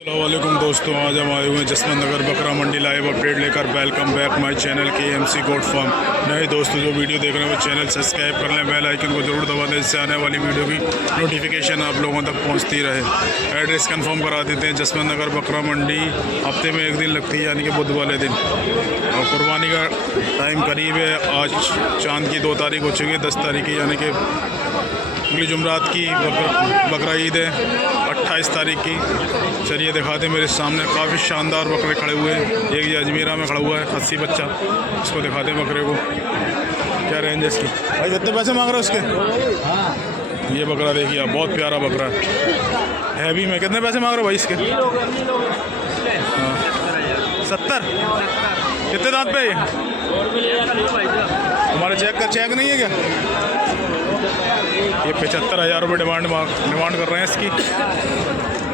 अस्सलामुअलैकुम दोस्तों, आज हम आए हुए हैं जसवंत नगर बकरा मंडी लाइव अपडेट लेकर। Welcome back my channel KMC goat farm. नए दोस्तों जो वीडियो देख रहे हैं वो चैनल सब्सक्राइब कर लें, बेल आइकन को जरूर दबा दें, इससे आने वाली वीडियो की नोटिफिकेशन आप लोगों तक पहुंचती रहे। एड्रेस कंफर्म करा देते हैं, जसवंत नगर बकरा मंडी। हफ्ते में एक दिन लगती है, यानी कि बुध वाले दिन। और कुर्बानी का टाइम करीब है। आज चांद की 2 तारीख हो चुकी है, 10 तारीख की, यानी कि अगली जुमरात की बकरा ईद है 28 तारीख की। चलिए दिखाते हैं, मेरे सामने काफ़ी शानदार बकरे खड़े हुए हैं। एक ये अजमेरा में खड़ा हुआ है खस्सी बच्चा, इसको दिखाते हैं बकरे को। क्या रेंज है इसकी भाई? कितने पैसे मांग रहे हो इसके? ये बकरा देखिए आप, बहुत प्यारा बकरा है हैवी में। कितने पैसे मांग रहे हो भाई इसके? 70। कितने दांत पे है? हमारे चेक नहीं है क्या? ये 75,000 रुपये डिमांड कर रहे हैं इसकी।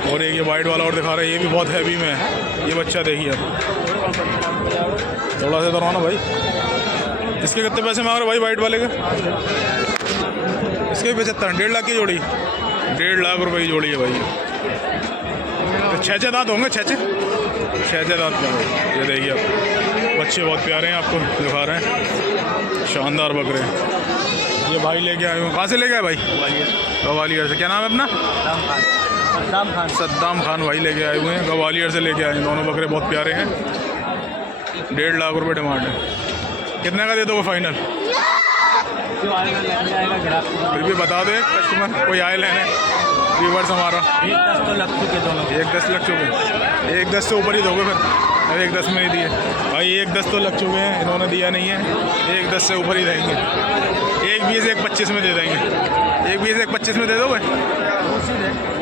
और एक ये वाइट वाला और दिखा रहे हैं, ये भी बहुत हैवी में है। ये बच्चा देखिए थोड़ा सा दरवाना भाई। इसके कितने पैसे मांग रहे हो भाई वाइट वाले के? इसके भी 75, 1.5 लाख की जोड़ी, 1.5 लाख रुपए की जोड़ी है भाई। तो 6 दांत होंगे, 6 दांत में भाई। ये देखिए आप, बच्चे बहुत प्यारे हैं, आपको दिखा रहे हैं, शानदार बकरे हैं। ये भाई लेके आए हूँ। कहाँ से लेके आए भाई? ग्वालियर से। क्या नाम है अपना? सद्दाम खान भाई लेके आए हुए हैं, ग्वालियर से लेके आए हैं। दोनों बकरे बहुत प्यारे हैं। 1.5 लाख रुपए डिमांड है। कितने का दे दोगे फाइनल? फिर भी बता दो, कस्टमर कोई आए लेने, व्यूवर्स हमारा। 1 लाख के दोनों, 1-10 लग चुके हैं। 1-10 से ऊपर ही दोगे फिर? अरे 1-10 में ही दिए भाई। 1-10 तो लग चुके हैं, इन्होंने दिया नहीं है। 1-10 से ऊपर ही देंगे। 1-20, 1-25 में दे देंगे। 1-20, 1-25 में दे दो भाई।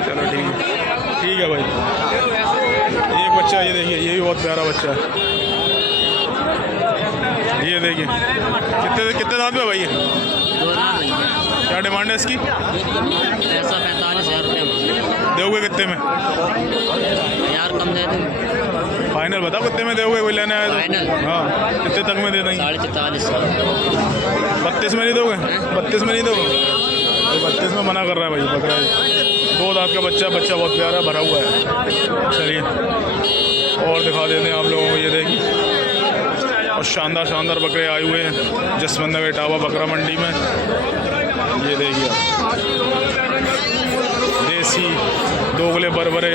चलो ठीक है भाई। एक बच्चा ये देखिए, ये भी बहुत प्यारा बच्चा है। ये देखिए कितने दांत में भाई है? क्या डिमांड है इसकी? पैसा 45,000 रुपये। दोगे कितने में? यार कम दे दें। फाइनल बताओ कितने में दोगे? कोई लेने आए तो? फाइनल? हाँ, कितने तक में दे देंगे? 44,500। 32 में नहीं दोगे? 32 में नहीं दोगे? 32 में मना कर रहा है भाई बकरा। 2 दांत का बच्चा बहुत प्यारा भरा हुआ है। चलिए और दिखा देते हैं आप लोगों को। ये देखिए, और शानदार बकरे आए हुए हैं जसवंत नगर इटावा बकरा मंडी में। ये देखिए देसी दोगले बरबरे।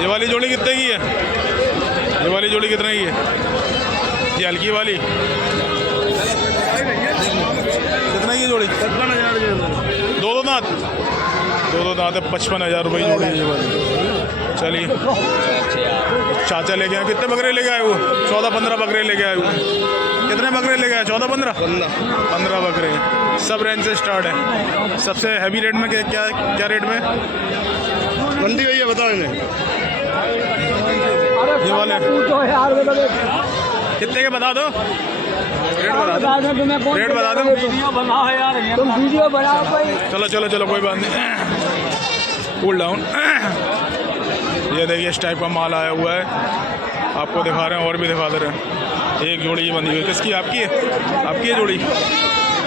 ये वाली जोड़ी कितने की है? ये वाली जोड़ी कितने की है? ये हल्की वाली कितना की जोड़ी? 55,000। दो दांत है, 55,000 रुपये की जोड़ी है ये वाली। चलिए चाचा लेके आए। कितने बकरे लेके आए वो? 14-15 बकरे लेके आए हुए। कितने बकरे लेके आए? 14-15 बकरे। सब रेंज से स्टार्ट है। सबसे हैवी रेट में क्या रेट में मंडी गई है बता दें? ये वाले कितने के बता दो? रेट बता दो। तुम वीडियो बनाओ भाई। चलो कोई बात नहीं, कूल डाउन। ये देखिए इस टाइप का माल आया हुआ है, आपको दिखा रहे हैं और भी दिखा दे रहे हैं। एक जोड़ी ये बंधी हुई, किसकी? आपकी है? आपकी है जोड़ी?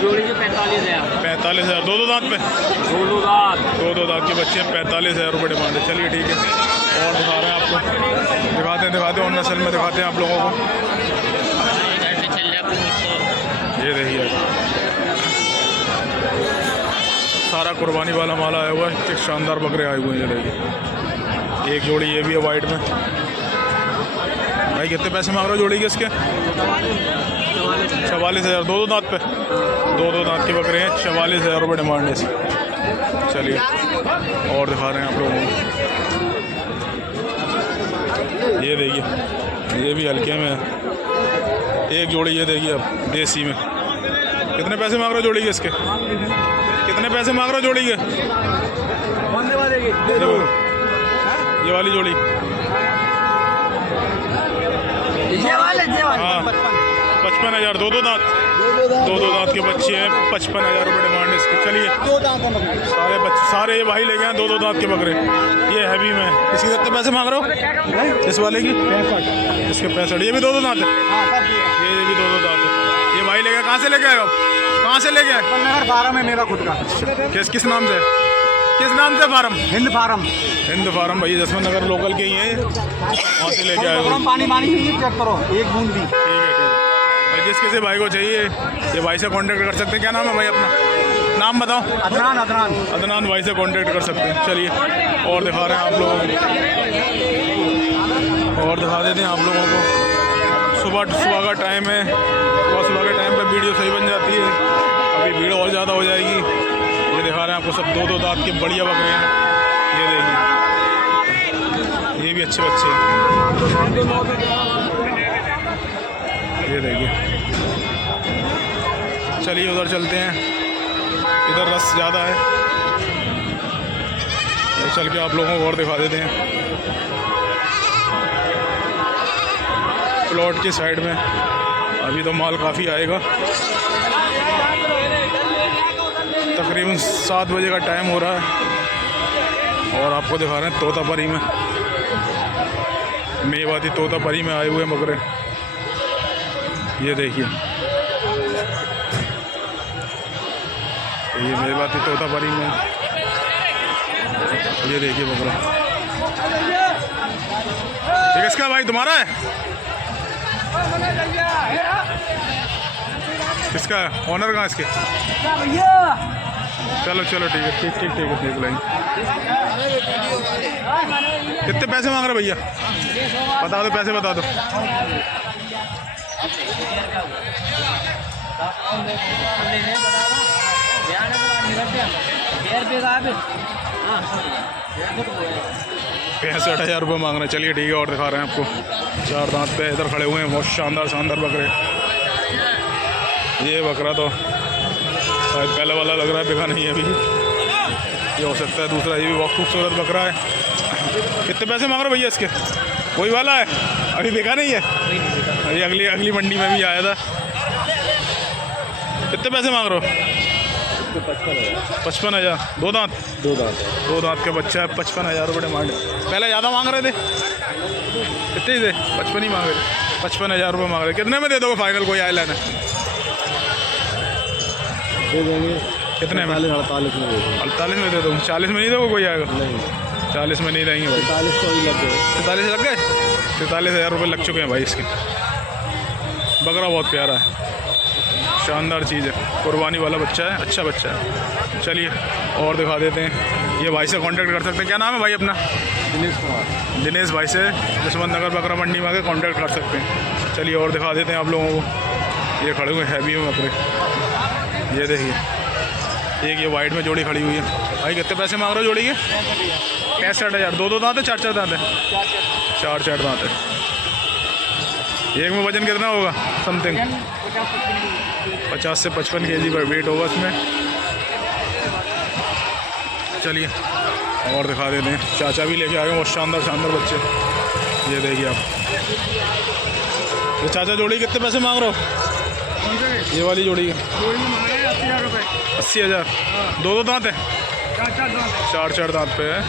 जोड़ी के 45,000। 45,000। 2 दांत पे? 2 दांत के बच्चे, 45,000 रुपये डिमांड है। चलिए ठीक है, और दिखा रहे हैं आपको। दिखाते हैं और नस्ल में दिखाते हैं आप लोगों को। ये देखिए सारा कुर्बानी वाला माल आया हुआ है। शानदार बकरे आए हुए हैं। ये देखिए एक जोड़ी ये भी है वाइट में। भाई कितने पैसे मांग रहे हो जोड़ी के इसके? 44,000। 2 दांत पे? 2 दांत के बकरे हैं, 44,000 रुपये डिमांड है इसकी। चलिए और दिखा रहे हैं आप लोगों को। ये देखिए ये भी हल्के में है। एक जोड़ी ये देखिए अब देसी में। कितने पैसे मांग रहे हो जोड़ी के इसके? कितने पैसे मांग रहे हो जोड़ी के? ये वाली जोड़ी हाँ 55,000। 2 दांत के बच्चे हैं, 55,000 रुपये डिमांड है इसकी। चलिए सारे ये भाई लेके आए 2 दांत के बकरे। ये हैवी में। इसके कितने पैसे मांग रहे हो? इस वाले की? इसके 65। ये भी 2 दांत है? ये भी 2 दांत है। ये भाई लेके कहाँ से लेके आए? कहाँ से लेके आए? 12 में मेरा खुद का। किस नाम से? किस नाम से farm? Hind farm. Hind farm भैया जसवंत नगर लोकल के ही हैं, वहाँ से लेके आए हो। पानी चाहिए, चेक करो, एक बूंद भी। ठीक है भाई, जिस किसी भाई को चाहिए ये भाई से कांटेक्ट कर सकते हैं। क्या नाम है भाई अपना? नाम बताओ। अदनान। अदनान भाई से कांटेक्ट कर सकते हैं। चलिए और दिखा रहे हैं आप लोगों को, और दिखा देते हैं आप लोगों को। सुबह का टाइम है, सुबह के टाइम पे वीडियो सही बन जाती है। अभी भीड़ और ज़्यादा हो जाएगी। ये दिखा रहे हैं आपको सब 2-2 दांत के बढ़िया बकरे हैं। ये देखिए, ये भी अच्छे बच्चे हैं। ये देखिए, चलिए उधर चलते हैं, इधर रस ज़्यादा है, तो चल के आप लोगों को और दिखा देते हैं। प्लॉट की साइड में अभी तो माल काफ़ी आएगा। तकरीबन 7 बजे का टाइम हो रहा है और आपको दिखा रहे हैं तोतापरी में, मेवाती तोतापरी में आए हुए बकरे। ये देखिए, ये मेवाती तोतापरी में, ये देखिए बकरा। ये किसका भाई, तुम्हारा है? किसका है? ऑनर कहाँ इसके? चलो ठीक है, ठीक है, देख लेंगे। कितने पैसे मांग रहे भैया? बता दो, पैसे बता दो। ₹65,000 मांग रहे हैं। चलिए ठीक है, और दिखा रहे हैं आपको 4 दांत पे इधर खड़े हुए हैं, बहुत शानदार बकरे। ये बकरा तो शायद पहले वाला लग रहा है, बिका नहीं है अभी। ये हो सकता है दूसरा, ये भी बहुत खूबसूरत बकरा है। कितने पैसे मांग रहे हो भैया इसके? वही वाला है, अभी बिका नहीं है? अभी अगली मंडी में भी आया था। कितने पैसे मांग रहे हो? 55,000। 2 दांत के बच्चा है, ₹55,000 डिमांड है। पहले ज़्यादा मांग रहे थे, कितने थे? 55 ही मांग रहे थे। ₹55,000 मांग रहे। कितने में दे दोगे फाइनल? कोई आया लेना दे देंगे। कितने में? 48 में दे देंगे। 48 में दे दो। 40 में नहीं दोगे? कोई आएगा? नहीं, 40 में नहीं देंगे भाई। 45 तो ही लग गए। 43 लग गए? 43,000 लग चुके हैं भाई इसके। बकरा बहुत प्यारा है, शानदार चीज़ है, कुर्बानी वाला बच्चा है, अच्छा बच्चा है। चलिए और दिखा देते हैं। ये भाई से कांटेक्ट कर सकते हैं। क्या नाम है भाई अपना? दिनेश भाई से जसवंत नगर बकरा मंडी में आकर कांटेक्ट कर सकते हैं। चलिए और दिखा देते हैं आप लोगों को। ये खड़े हुए हैवी में बकरे, ये देखिए। एक ये वाइट में जोड़ी खड़ी हुई है। भाई कितने पैसे मांग रहे हो जोड़ी के? 65,000। 2 दांत है, 4 दांत है? 4 दांत है। एक में वजन कितना होगा? समथिंग 50 से 55 kg वेट होगा इसमें। चलिए और दिखा देते हैं। चाचा भी लेके आ गए, बहुत शानदार बच्चे। ये देखिए आप। ये चाचा जोड़ी कितने पैसे मांग रहे हो? ये वाली जोड़ी के 80,000। 2 दांत है? 4 दांत पे है।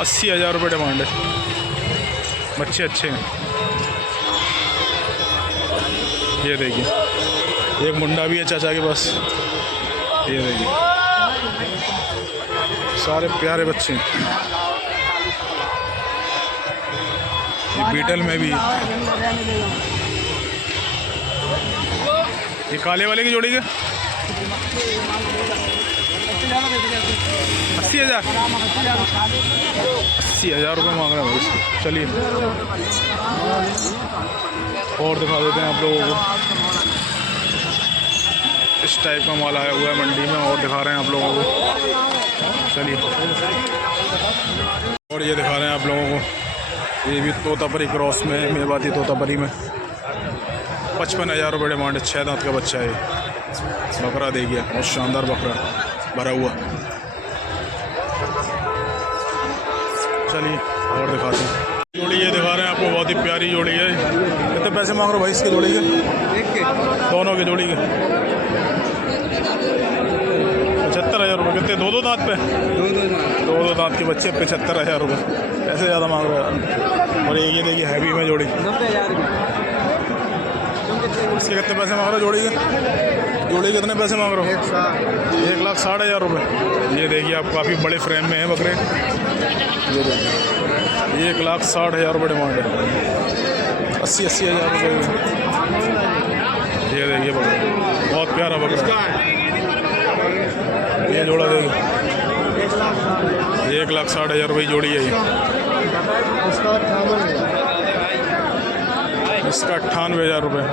80,000 डिमांड है। बच्चे अच्छे हैं। ये देखिए, एक मुंडा भी है चाचा के पास। ये देखिए, सारे प्यारे बच्चे हैं। ये बीटल में भी। ये काले वाले की जोड़ी के 80,000। 80,000 मांग रहे हैं भाई इसको। चलिए और दिखा देते हैं आप लोगों को। इस टाइप का माल आया हुआ है मंडी में, और दिखा रहे हैं आप लोगों को। चलिए और ये दिखा रहे हैं आप लोगों को। ये भी तोतापरी क्रॉस में है, मेवाती तोतापरी में। 55,000 डिमांड है। 6 दांत का बच्चा है। बकरा देखिए, बहुत शानदार बकरा भरा हुआ। चलिए और दिखाते हैं। जोड़ी ये दिखा रहे हैं आपको, बहुत ही प्यारी जोड़ी है। कितने पैसे मांग रहे हो भाई इसके जोड़ी के? दोनों के जोड़ी के 75,000। कितने? 2 दांत पे? 2 दांत के बच्चे 75,000। ऐसे ज़्यादा मांग रहे हैं। और ये देखिए हैवी में जोड़ी। इसके कितने पैसे मांग रहे हो जोड़ी के? जोड़ी कितने पैसे मांग रहे हो? 1,60,000 रुपये। ये देखिए आप काफ़ी बड़े फ्रेम में हैं बकरे। ये देखिए 1,60,000 रुपये डिमांड है। 80,000 रुपये। ये देखिए बकरा बहुत प्यारा बकरा। ये जोड़ा देखिए 1,60,000 रुपये जोड़ी है ये। इसका 98,000 रुपये।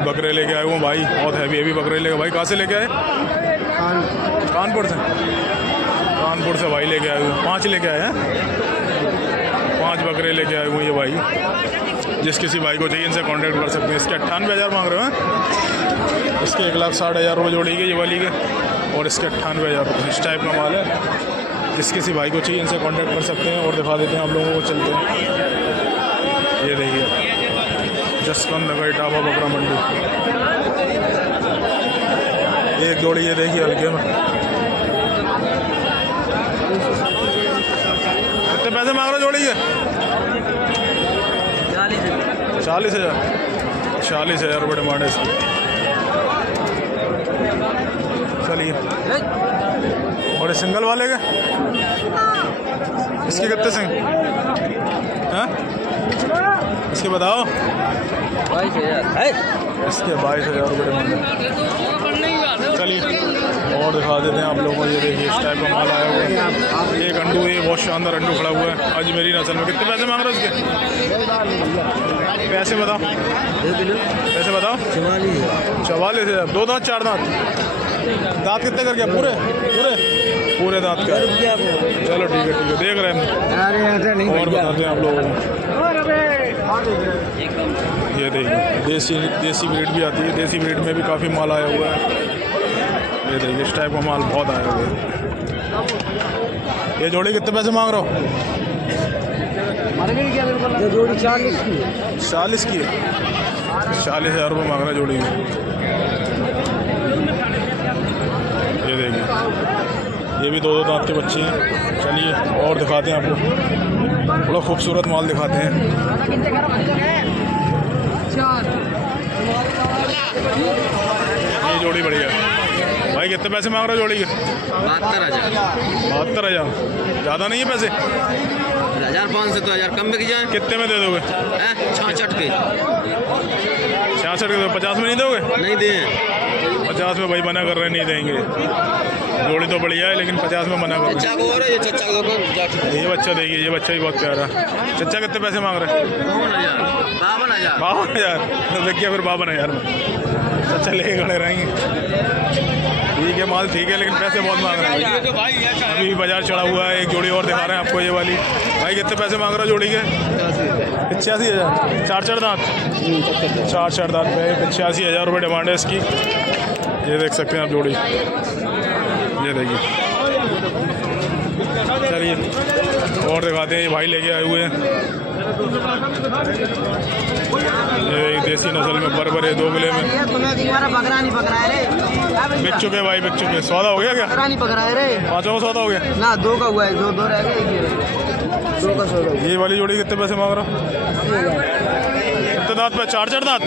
बकरे लेके आए हूँ भाई, बहुत हैवी बकरे लेके। भाई कहाँ से लेके आए? कानपुर से। कानपुर से भाई लेके आए हुए 5 लेके आए हैं। 5 बकरे लेके आए हुए ये भाई। जिस किसी भाई को चाहिए इनसे कांटेक्ट कर सकते हैं। इसके 98,000 मांग रहे हैं। इसके 1,60,000 रुपये जोड़ी के ये वाली के, और इसके 98,000 रुपये। इस टाइप का माल है। जिस किसी भाई को चाहिए इनसे कांटेक्ट कर सकते हैं। और दिखा देते हैं आप लोगों को, चलते हैं। ये देखिए जसवंत नगर इटावा बकरा मंडी। एक जोड़ी ये देखिए हल्के में। कितने पैसे मांग रहे जोड़ी के? 40,000। 40,000 रुपये डिमांड है इसकी। चलिए, और ये सिंगल वाले के इसके कितने सिंग हैं? इसके बताओ। 22,000। इसके 22,000 रुपये डिमांड है। चलिए और दिखा देते हैं आप लोगों को। ये देखिए इस टाइप का माल आया हुआ है। एक अंडू, ये बहुत शानदार अंडू खड़ा हुआ है अजमेरी नस्ल में। कितने पैसे मांग रहे हो इसके? पैसे बताओ, पैसे बताओ। 44,000। 2 दांत 4 दांत? दांत कितने कर गया? पूरे पूरे पूरे दांत का। चलो ठीक है देख रहे हैं। और बताते हैं आप लोगों को। ये देखिए देसी ब्रीड भी आती है। देसी ब्रीड में भी काफ़ी माल आया हुआ है। ये देखिए इस टाइप का माल बहुत आया हुआ है। ये जोड़ी कितने पैसे मांग रहे हो? ये जोड़ी 40 की है। 40 की है। 40,000 रुपये मांग रहा है जोड़ी में। ये देखिए ये भी 2 दांत के बच्चे हैं। चलिए और दिखाते हैं आपको। बड़ा खूबसूरत माल दिखाते हैं। ये जोड़ी बढ़िया भाई। कितने पैसे मांग रहे हो जोड़ी के? 72,000। 72,000। ज़्यादा नहीं है पैसे? 1,500 तो 1,000 कम बिक जाए। कितने में दे दोगे? 66 के। 66 के? 50 में नहीं दोगे? नहीं दे। 50 में भाई मना कर रहे हैं, नहीं देंगे। जोड़ी तो बढ़िया है लेकिन 50 में मना कर रहे हैं। चचा को और ये चचा को ये बच्चा देखिए, ये बच्चा भी बहुत प्यारा है। चचा कितने पैसे मांग रहे हैं? 52,000। 52,000। तो देखिए फिर 52,000 में चचा लेके खड़े रहेंगे। ठीक है माल ठीक है लेकिन पैसे बहुत मांग रहे हैं। अभी भी बाजार चढ़ा हुआ है। एक जोड़ी और दिखा रहे हैं आपको ये वाली। भाई कितने पैसे मांग रहे हो जोड़ी के? 85,000। 4 दांत? 4 दांत पे 85,000 रुपये डिमांड है इसकी। ये देख सकते हैं आप जोड़ी। ये देखिए। चलिए और दिखाते हैं। ये भाई लेके आए हुए हैं। ये देसी नस्ल में बरबरे 2 किले में बकरा नहीं पकड़ा है रे। बिक चुके भाई, बिक चुके। सौदा हो गया क्या? बकरा नहीं पकड़ा है रे। 5 का सौदा हो गया ना 2 का हुआ है। 2 रह गए। 2 का सौदा। ये वाली जोड़ी कितने पैसे मांग रहा? कितने दांत पे? 4 दांत?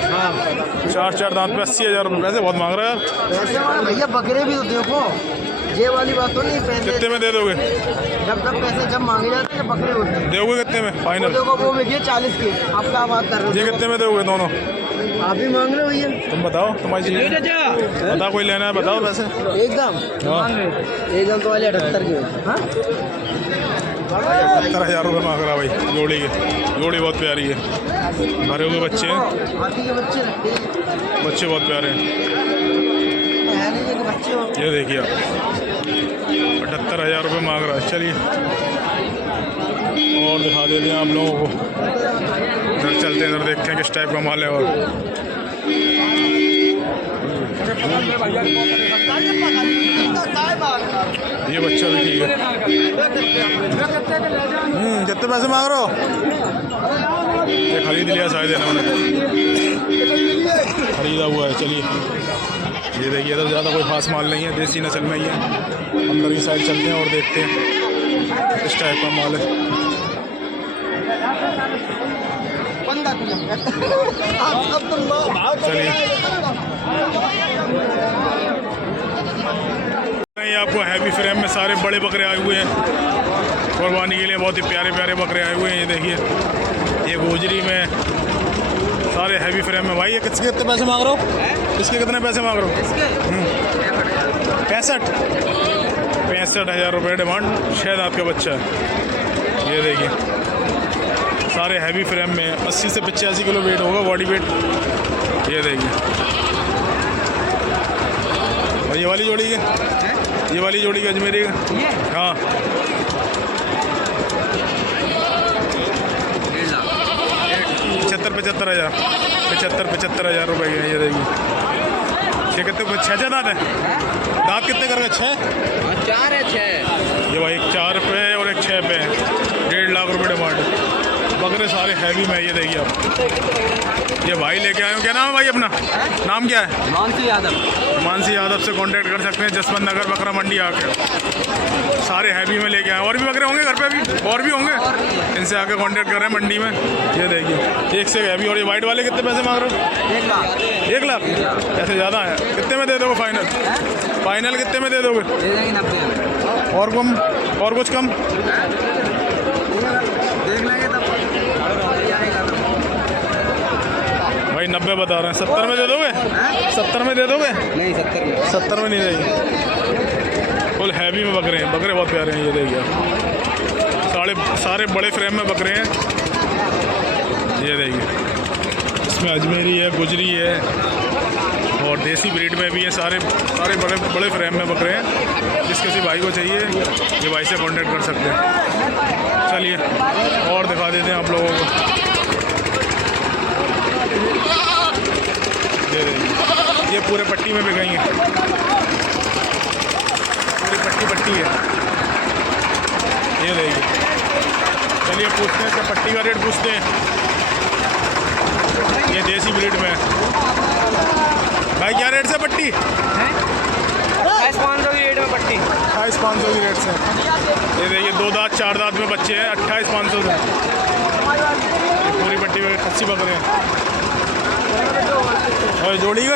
4 दांत पे 80,000 रुपये। पैसे बहुत मांग रहे हैं पैसे भैया बकरे भी तो देखो। ये वाली बात तो नहीं। पैसे कितने में दे दोगे? जब पैसे जब मांगे जाते हैं बकरे होते हैं। दोगे कितने में फाइनल? देखो वो में 40 की। आप क्या बात कर रहे हो? ये कितने में दोगे दोनों? आप ही मांग रहे हो भैया। तुम बताओ, तुम्हारी चीज़ बताओ। कोई लेना है बताओ पैसे। एकदम एकदम तो वाले 78 के। हाँ 78,000 रुपये मांग रहा भाई जोड़ी के। जोड़ी बहुत प्यारी है। भरे हुए बच्चे हैं। हाथी के बच्चे बच्चे बहुत प्यारे हैं। बच्चे हो। ये देखिए आप 78,000 रुपये मांग रहा है। चलिए और दिखा देते हैं आप लोगों को। इधर चलते हैं, इधर देखते हैं किस टाइप का माल है। और ये बच्चा भी ठीक है। कितने पैसे मांग रहे हो? ये खरीद लिया शायद इन्होंने, खरीदा हुआ है। चलिए ये देखिए इधर ज़्यादा कोई खास माल नहीं है। देसी नस्ल में ही है। अंदर की साइड चलते हैं और देखते हैं इस टाइप का माल है। चलिए ये आपको हैवी फ्रेम में सारे बड़े बकरे आए हुए हैं कुर्बानी के लिए। बहुत ही प्यारे प्यारे बकरे आए हुए हैं। ये देखिए, ये गोजरी में सारे हैवी फ्रेम में। भाई ये किसके कितने पैसे मांग रहे हो? इसके कितने पैसे मांग रहे हो? 65,000 रुपये डिमांड। 6 दांत का बच्चा है। ये देखिए, सारे हैवी फ्रेम में 80 से 85 किलो वेट होगा, बॉडी वेट। ये देखिए, और ये वाली जोड़ी के, ये वाली जोड़ी के अजमेरी का। हाँ, 75,000 रुपये के। ये देखिए, ये कितने 6 दांत है? दांत कितने कर गए? 6? 4 है 6। ये भाई 4 पे और एक 6 पे। 1.5 लाख रुपये डिमांड। बकरे सारे हैवी में। ये देखिए आप, ये भाई लेके आए हो। क्या नाम है भाई अपना? नाम क्या है? मानसी यादव। मानसी यादव से कांटेक्ट कर सकते हैं, जसवंत नगर बकरा मंडी आके। सारे हैवी में लेके आए। और भी बकरे होंगे घर पे? अभी और भी होंगे। इनसे आके कांटेक्ट कर रहे हैं मंडी में। ये देखिए, एक से हैवी। और ये वाइट वाले कितने पैसे मांग रहे हो? 1 लाख। 1 लाख? ऐसे ज़्यादा है। कितने में दे दोगे फाइनल? फाइनल कितने में दे दोगे? दे देंगे 90 में। और कम? और कुछ कम? देख लेंगे तब भाई 90 बता रहे हैं। 70 में दे दोगे? 70 में दे दोगे? नहीं 70 में। 70 में नहीं देंगे। फुल हैवी में बकरे हैं। बकरे बहुत प्यारे हैं। ये देखिए, सारे बड़े फ्रेम में बकरे हैं। ये देखिए, इसमें अजमेरी है, गुजरी है और देसी ब्रीड में भी है। सारे बड़े फ्रेम में बकरे हैं। जिस किसी भाई को चाहिए ये भाई से कांटेक्ट कर सकते हैं। चलिए और दिखा देते हैं आप लोगों को। ये पूरे पट्टी में बिक गई हैं। पूरी पट्टी है। ये देखिए, चलिए पूछते हैं इसका पट्टी का रेट पूछते हैं। ये देसी ब्रीड में भाई क्या रेट से पट्टी? 500 की रेट में पट्टी। 28,500 की रेट से। ये देखिए, 2 दांत 4 दांत में बच्चे हैं। 28,500 से। ये पूरी पट्टी में 80 बकरे हैं। और जोड़ी का?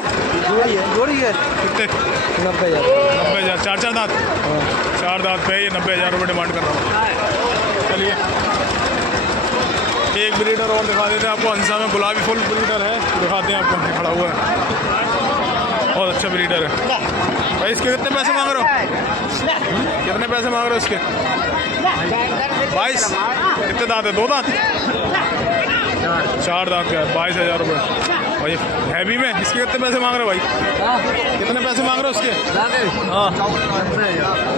जोड़ी है कितने? 90,000। 90,000। 4 दांत? 4 दांत पे ये 90,000 रुपये डिमांड कर रहा हूँ। चलिए एक ब्रीडर और दिखा देते हैं आपको। हंसा में गुलाबी फुल ब्रीडर है, दिखाते हैं आपको। खड़ा हुआ है, बहुत अच्छा ब्रीडर है भाई। इसके कितने पैसे मांग रहे हो? कितने पैसे मांग रहे हो इसके? 22। कितने दांत है? 2 दांत? 4 दांत का है। 22,000 रुपये भाई। हैवी में इसके कितने पैसे मांग रहे हो भाई? कितने पैसे मांग रहे हो उसके? हाँ,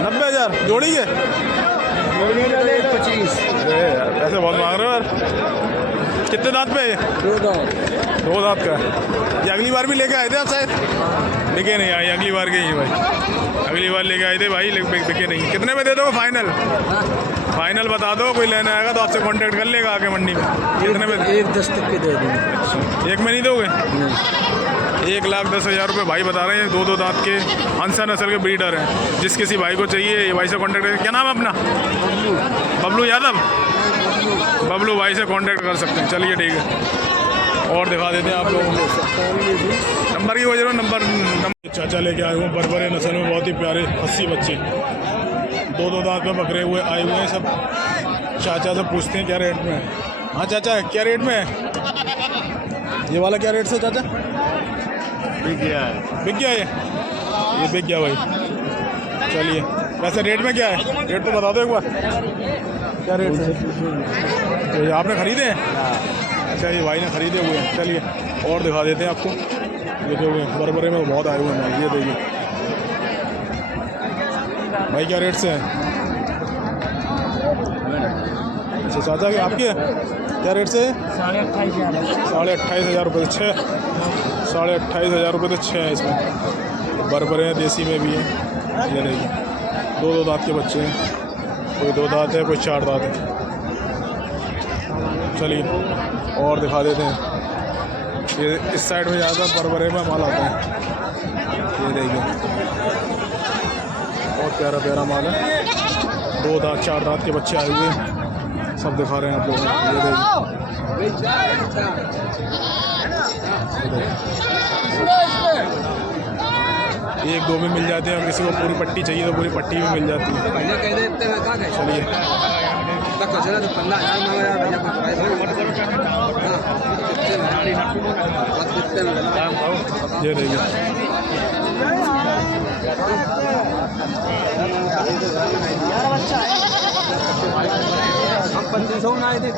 90,000 जोड़ी के। 25। अरे यार, पैसे बहुत मांग रहे हो यार। कितने दांत पे है? 2 दांत। 2 दांत का। ये अगली बार भी लेके आए थे आप शायद? बिके नहीं आए, अगली बार के ही भाई। अगली बार लेके आए थे भाई, बिके नहीं। कितने में दे दो फाइनल? फाइनल बता दो, कोई लेना आएगा तो आपसे कांटेक्ट कर लेगा आके मंडी में। कितने में? 1,10 तक के दे देंगे। एक में नहीं दोगे? 1,10,000 रुपये भाई बता रहे हैं। 2 दांत के हंसा नस्ल के ब्रीडर हैं। जिस किसी भाई को चाहिए ये भाई से कांटेक्ट करें। क्या नाम है अपना? बबलू यादव। बबलू भाई से कांटेक्ट कर सकते हैं। चलिए ठीक है, और दिखा देते हैं आप लोगों को। नंबर की वजह नंबर चाचा लेके आए हुए हैं बरबरे नस्ल में। बहुत ही प्यारे 80 बच्चे 2 दांत में पकड़े हुए आए हुए हैं सब। चाचा से पूछते हैं क्या रेट में है। हाँ चाचा, क्या रेट में है ये वाला? क्या रेट से चाचा? बिक गया है। बिक गया ये बिक गया भाई। चलिए, वैसे रेट में क्या है? रेट तो बता दो एक बार। क्या रेट है? तो ये आपने खरीदे हैं? अच्छा, ये भाई ने खरीदे हुए हैं। चलिए और दिखा देते हैं आपको। देखे हुए बरबरे में बहुत आए हुए हैं। ये देखिए भाई, क्या रेट से है? अच्छा चाचा, क्या आपकी है? क्या रेट से? 28,500 रुपये से 6। 28,500 रुपये तो 6 है इसमें। बरबरे हैं, देसी में भी है। ये देखिए, 2 दांत के बच्चे हैं। कोई 2 दांत है, कोई 4 दांत है। चलिए और दिखा देते हैं। ये इस साइड में ज़्यादा बरबरे में माल आता है। ये देखिए, बहुत प्यारा प्यारा माल है। 2 दांत 4 दांत के बच्चे आए हुए हैं। सब दिखा रहे हैं आप लोगों को। ये एक दो भी मिल जाते हैं, और किसी को पूरी पट्टी चाहिए तो पूरी पट्टी भी मिल जाती है। भैया कह देते हैं कहाँ गए चलिए तक चला तो 15,000 मांग रहा है भैया को प्राइस ये देखिए हम 2500 ना आए थे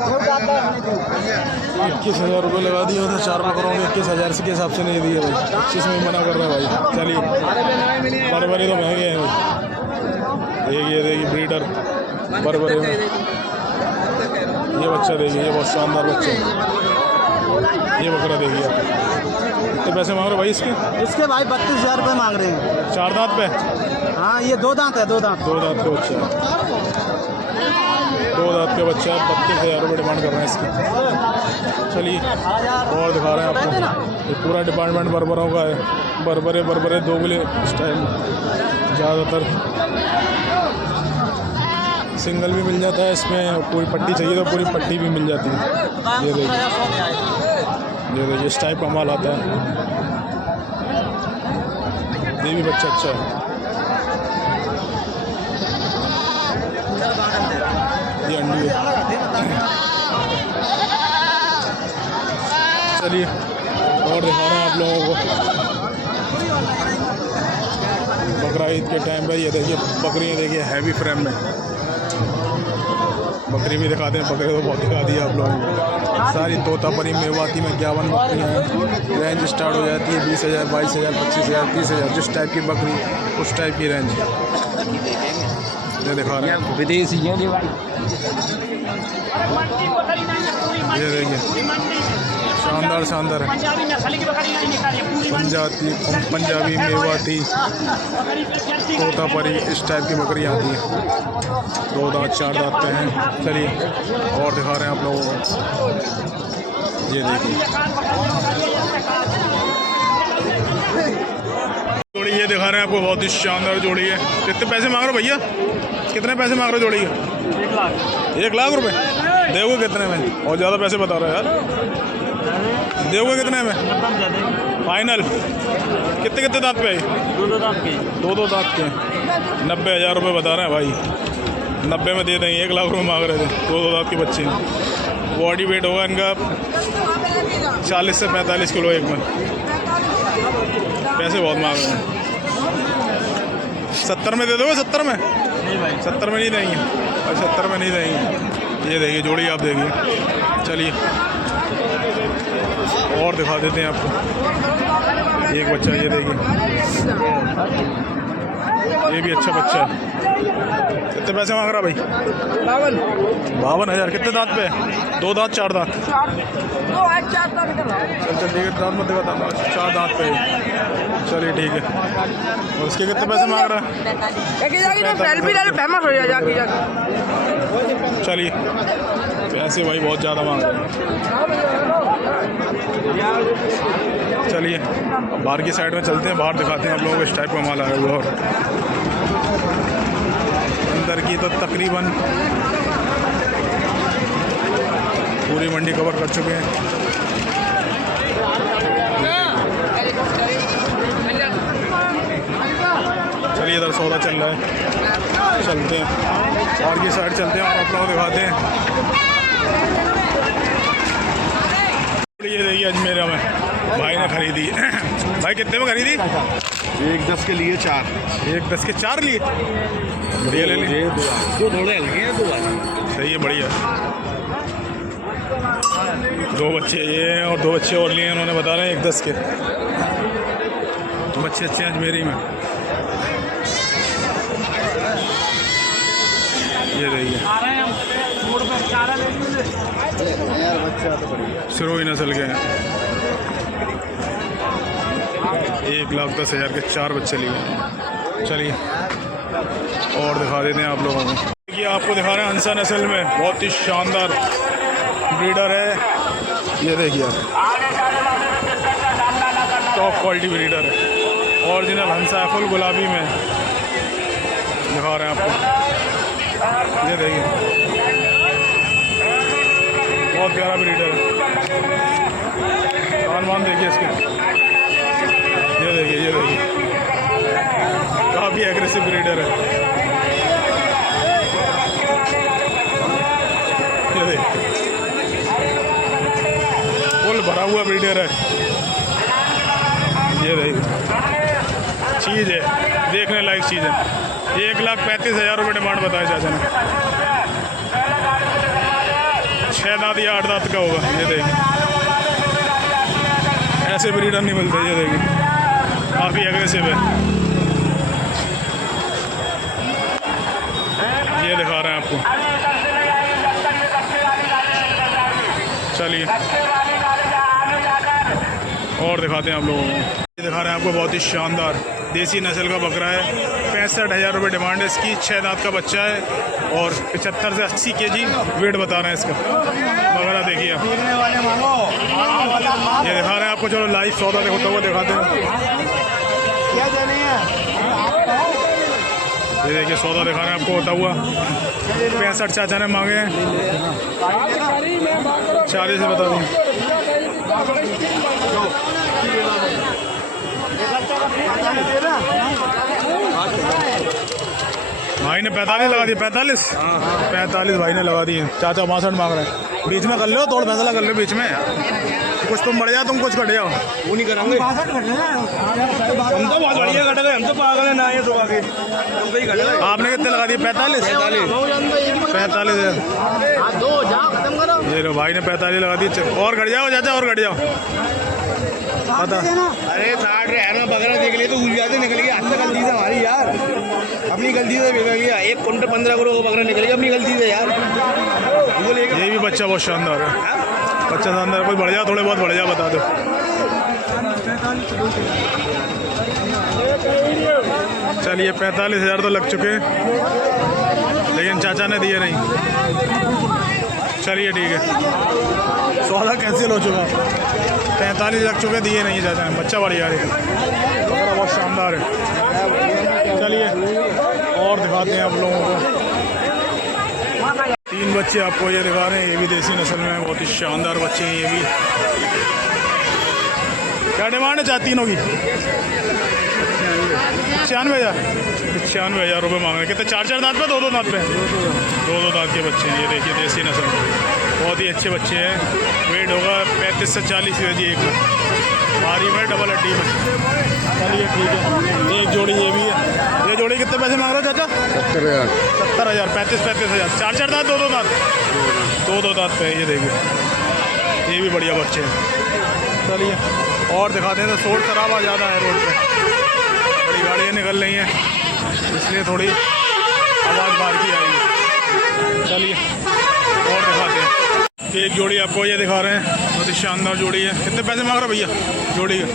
21,000 रुपये लगा दिए उसे 4 बकरों में। 21,000 के हिसाब से नहीं दिए भाई, 25 में मना कर रहा है भाई। चलिए बरबरे तो महंगे हैं भाई। देखिए ब्रीडर बरबरे में ये बच्चा देखिए, ये बहुत शानदार बच्चा है। ये बकरा देखिए आप। कितने पैसे मांग रहे हो भाई इसके? इसके भाई 32,000 रुपये मांग रहे हैं। 4 दांत पे? हाँ ये 2 दांत है, 2 दांत। 2 दांत के बच्चे, 2 दांत के बच्चे 32,000 रुपये डिमांड कर रहे हैं इसके। चलिए और दिखा रहे हैं आपको। ये पूरा डिपार्टमेंट बरबरों का है। बरबरे दोगले इस टाइम ज़्यादातर। सिंगल भी मिल जाता है इसमें, पूरी पट्टी चाहिए तो पूरी पट्टी भी मिल जाती है। ये देखिए इस टाइप का माल आता है। ये भी बच्चा अच्छा है। ये अंडी है। चलिए और दिखा रहे हैं आप लोगों को। बकरा ईद के टाइम पे ये देखिए बकरियाँ देखिए हैवी फ्रेम में। बकरी भी दिखाते हैं, बकरे तो बहुत दिखा दिए आप लोगों को। सारी तोतापरी मेवाती में 51 बकरियाँ हैं। रेंज स्टार्ट हो जाती है 20,000, 22,000, 25,000, 30,000। जिस टाइप की बकरी उस टाइप की रेंज ये दिखा रहे हैं। विदेशी हैं ये देखिए शानदार है। पंजाबी मेवाती तोतापरी इस टाइप की बकरियाँ आती हैं। 2 दांत 4 दांत पे हैं। चलिए और दिखा रहे हैं आप लोगों को। ये देखिए जोड़ी ये दिखा रहे हैं आपको, बहुत ही शानदार जोड़ी है। कितने पैसे मांग रहे हो भैया? कितने पैसे मांग रहे हो जोड़ी के? 1 लाख रुपए। देखो कितने में? और ज़्यादा पैसे बता रहे हो यार। देखोगे कितने में फाइनल? कितने दांत पे? 2 दांत के। 2 दांत के 90,000 रुपये बता रहे हैं भाई। 90 में दे देंगे। 1 लाख रुपये मांग रहे थे। 2 दांत के बच्चे। बॉडी वेट होगा इनका 40 से 45 किलो एक में। पैसे बहुत मांग रहे हैं। 70 में दे दोगे? 70 में? नहीं भाई 70 में नहीं देंगे। और 70 में नहीं देंगे। ये देखिए जोड़ी आप देखिए। चलिए और दिखा देते हैं आपको। एक बच्चा ये देखिए, ये भी अच्छा बच्चा है। कितने पैसे मांग रहा भाई? 52,000। कितने दांत पे? 2 दांत 4 दांत? चल ठीक है, दांत मत दिखाता, 4 दांत पे। चलिए ठीक है। और उसके कितने पैसे मांग रहा है? चलिए पैसे भाई बहुत ज़्यादा मांग रहे हैं। चलिए बाहर की साइड में चलते हैं, बाहर दिखाते हैं आप लोगों को। इस टाइप का माल आया हुआ और अंदर की तो तकरीबन पूरी मंडी कवर कर चुके हैं। चलिए इधर सौदा चल रहा है, चलते हैं बाहर की साइड चलते हैं और आप लोगों को दिखाते हैं। ये देखिए अजमेरा में भाई ने खरीदी। भाई कितने में खरीदी? 1,10 के लिए 4। 1,10 के 4 लिए। बढ़िया ले लीजिए। 2 थोड़े हल्के हैं, 2 सही है, बढ़िया। 2 बच्चे ये हैं और 2 बच्चे और लिए उन्होंने बता रहे हैं 1,10 के। बच्चे अच्छे हैं अजमेरी में। ये देखिए सिरोही नस्ल के हैं। 1,10,000 के 4 बच्चे लिए। चलिए और दिखा देते हैं आप लोगों को। ये आपको दिखा रहे हैं हंसा नस्ल में, बहुत ही शानदार ब्रीडर है। ये देखिए टॉप क्वालिटी ब्रीडर है, ओरिजिनल हंसा है, फुल गुलाबी में दिखा रहे हैं आपको। ये देखिए बहुत प्यारा ब्रीडर है। कान वान देखिए इसके, ये देखिए काफ़ी एग्रेसिव ब्रीडर है। ये देखिए फुल भरा हुआ ब्रीडर है। ये देखिए चीज़ है, देखने लायक चीज़ है। 1,35,000 रुपये डिमांड बताया चाचा ने। 6 दांत या 8 दांत का होगा। ये देखिए ऐसे ब्रीडर नहीं मिलते। ये देखिए काफ़ी एग्रेसिव है। ये दिखा रहे हैं आपको। चलिए और दिखाते हैं आप लोगों को। ये दिखा रहे हैं आपको बहुत ही शानदार देसी नस्ल का बकरा है। 65,000 रुपये डिमांड है इसकी। 6 दांत का बच्चा है और 75 से 80 kg वेट बता रहे हैं इसका। बकरा देखिए आप। ये दिखा रहे हैं आपको। चलो लाइव सौदा होता हुआ दिखाते हैं। ये देखिए सौदा दिखा रहे हैं आपको होता हुआ। 65 चाचा ने मांगे हैं। 40 से बता दूँ। भाई ने 45 लगा दिए। 45 भाई ने लगा दिए। चाचा 62 मांग रहे हैं। बीच में कर लो, तोड़ फैसला कर लो बीच में। कुछ तुम बढ़ जाओ, तुम कुछ घट जाओ। वो नहीं करेंगे, हम तो बहुत बढ़िया घट गए। हम तो पागल है ना, ये तो आगे हम तो ही घट गए। आपने कितने लगा दिए? 45 ये लो भाई ने 45 लगा दिए। और घट जाओ चाचा, और घट जाओ। पता अरे 60 रहे ना बकरा देख लिए तो भूल जाते। निकल गया हाथ से, गलती से हमारी यार, अपनी गलती से बिगड़ गया। 1 कुंटल 15 किलो का बकरा निकल गया अपनी गलती से यार। ये भी बच्चा बहुत शानदार है। बच्चा शानदार। कोई बढ़ जाओ, थोड़े बहुत बढ़ जाओ, बता दो। चलिए 45,000 तो लग चुके हैं, लेकिन चाचा ने दिए नहीं। चलिए ठीक है, सौदा कैंसिल हो चुका। 45 लग चुके, दिए नहीं चाचा ने। बच्चा बढ़िया है, बकरा बहुत शानदार है। चलिए और दिखाते हैं आप लोगों को। 3 बच्चे आपको ये दिखा रहे हैं। ये भी देसी नस्ल में बहुत ही शानदार बच्चे हैं। ये भी क्या डिमांड है? 3 की 95,000 रुपये मांग रहे हैं। कितने? 4 दांत पे, 2 दांत पे? 2 दांत के बच्चे हैं। ये देखिए देसी नस्ल, बहुत ही अच्छे बच्चे हैं। वेट होगा 35 से 40 kg एक में, भारी में, डबल हड्डी में। चलिए ठीक है। एक जोड़ी ये भी है। ये जोड़ी कितने पैसे मांग रहे हो चाचा? 70,000। 70,000, 35,000। 4 दांत, 2 दांत? 2 दांत पे। ये देखिए ये भी बढ़िया बच्चे हैं। चलिए और दिखाते हैं। तो शोर शराबा ज़्यादा है रोड पे, बड़ी गाड़ियाँ निकल रही हैं, इसलिए थोड़ी आवाज़ बाहर की आएगी। चलिए और दिखाते हैं। एक जोड़ी आपको ये दिखा रहे हैं, बहुत ही शानदार जोड़ी है। कितने पैसे मांग रहे भैया जोड़ी के?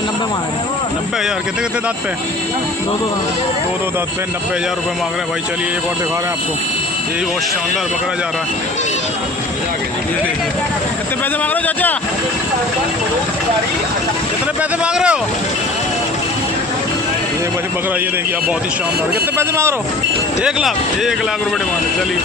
90,000। कितने दांत पे? 2 दांत पे। 90,000 रुपये मांग रहे हैं भाई। चलिए एक और दिखा रहे हैं आपको। ये बहुत शानदार बकरा जा रहा है। ये देखिए कितने पैसे मांग रहे हो चाचा? कितने पैसे मांग रहे हो? ये बकरा ये देखिए आप, बहुत ही शानदार। कितने पैसे मांग रहे हो? 1 लाख रुपये डिमांड है। चलिए